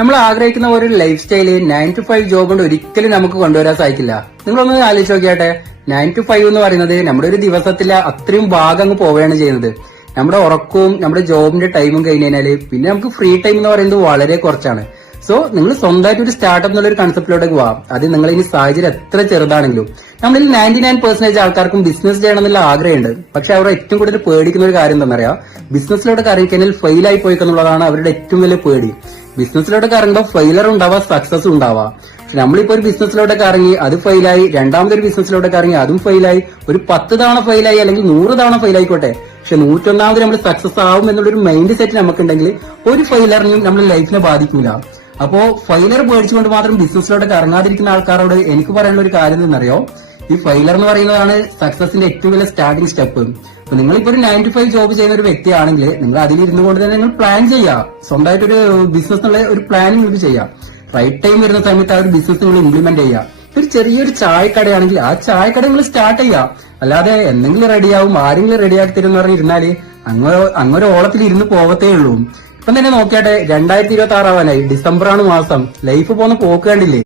നമ്മൾ ആഗ്രഹിക്കുന്ന ഒരു ലൈഫ് സ്റ്റൈല് 9 to 5 ജോബ് കൊണ്ട് ഒരിക്കലും നമുക്ക് കൊണ്ടുവരാൻ സാധിക്കില്ല. നിങ്ങളൊന്ന് ആലോചിച്ച് നോക്കിയാട്ടെ. 9 to 5 എന്ന് പറയുന്നത് നമ്മുടെ ഒരു ദിവസത്തിലെ അത്രയും ഭാഗം അങ്ങ് പോവുകയാണ് ചെയ്യുന്നത്. നമ്മുടെ ഉറക്കവും നമ്മുടെ ജോബിന്റെ ടൈമും കഴിഞ്ഞ് കഴിഞ്ഞാല് പിന്നെ നമുക്ക് ഫ്രീ ടൈം എന്ന് പറയുന്നത് വളരെ കുറച്ചാണ്. സോ നിങ്ങൾ സ്വന്തമായിട്ട് ഒരു സ്റ്റാർട്ടപ്പ് എന്നുള്ള ഒരു കൺസെപ്റ്റിലോട്ട് പോവാം. അത് നിങ്ങൾ ഇനി സാഹചര്യം എത്ര ചെറുതാണെങ്കിലും നമ്മളിൽ 99% ആൾക്കാർക്കും ബിസിനസ് ചെയ്യണം എന്നുള്ള ആഗ്രഹമുണ്ട്. പക്ഷെ അവർ ഏറ്റവും കൂടുതൽ പേടിക്കുന്ന ഒരു കാര്യം എന്താണെന്നറിയാം, ബിസിനസ്സിലോട്ട് ഇറങ്ങിക്കഴിഞ്ഞാൽ ഫെയിൽ ആയി പോയിക്കെന്നുള്ളതാണ് അവരുടെ ഏറ്റവും വലിയ പേടി. ബിസിനസ്സിലോട്ട് ഇറങ്ങുമ്പോൾ ഫെയിലർ ഉണ്ടാവാം, സക്സസ് ഉണ്ടാവാം. നമ്മളിപ്പോ ഒരു ബിസിനസ്സിലോട്ടൊക്കെ ഇറങ്ങി അത് ഫെയിലായി, രണ്ടാമതൊരു ബിസിനസ്സിലോട്ടൊക്കെ ഇറങ്ങി അതും ഫെയിലായി, ഒരു 10 തവണ ഫെയിലായി അല്ലെങ്കിൽ 100 തവണ ഫെയിലായിക്കോട്ടെ, പക്ഷെ 101ാമത് നമ്മൾ സക്സസ് ആവും എന്നുള്ളൊരു മൈൻഡ് സെറ്റ് നമുക്കുണ്ടെങ്കിൽ ഒരു ഫെയിലറിനെയും നമ്മുടെ ലൈഫിനെ ബാധിക്കില്ല. അപ്പോ ഫെയിലർ പേടിച്ചുകൊണ്ട് മാത്രം ബിസിനസ്സിലോട്ടൊക്കെ ഇറങ്ങാതിരിക്കുന്ന ആൾക്കാരോട് എനിക്ക് പറയാനുള്ള ഒരു കാര്യം എന്നറിയോ, ഈ ഫെയിലർ എന്ന് പറയുന്നതാണ് സക്സസിന്റെ ഏറ്റവും വലിയ സ്റ്റാർട്ടിംഗ് സ്റ്റെപ്പ്. അപ്പൊ നിങ്ങളിപ്പോ ഒരു 9 to 5 ജോബ് ചെയ്യുന്ന ഒരു വ്യക്തിയാണെങ്കിൽ നിങ്ങൾ അതിലിരുന്നു കൊണ്ട് തന്നെ നിങ്ങൾ പ്ലാൻ ചെയ്യാം, സ്വന്തമായിട്ടൊരു ബിസിനസ് എന്നുള്ള ഒരു പ്ലാനിങ് നിങ്ങൾക്ക് ചെയ്യാം. റൈറ്റ് ടൈം വരുന്ന സമയത്ത് ആ ഒരു ബിസിനസ് നിങ്ങൾ ഇംപ്ലിമെന്റ് ചെയ്യാം. ഒരു ചെറിയൊരു ചായക്കടയാണെങ്കിൽ ആ ചായക്കട നിങ്ങൾ സ്റ്റാർട്ട് ചെയ്യാം. അല്ലാതെ എന്തെങ്കിലും റെഡിയാവും, ആരെങ്കിലും റെഡിയാക്കി തരും എന്ന് പറഞ്ഞിരുന്നാല് അങ്ങൊരു ഓളത്തിൽ ഇരുന്ന് പോവത്തേ ഉള്ളൂ. ഇപ്പം തന്നെ നോക്കിയാട്ടെ, 2026 ആവാനായി, ഡിസംബറാണ് മാസം. ലൈഫ് പോകുന്ന പോക്ക് കണ്ടില്ലേ?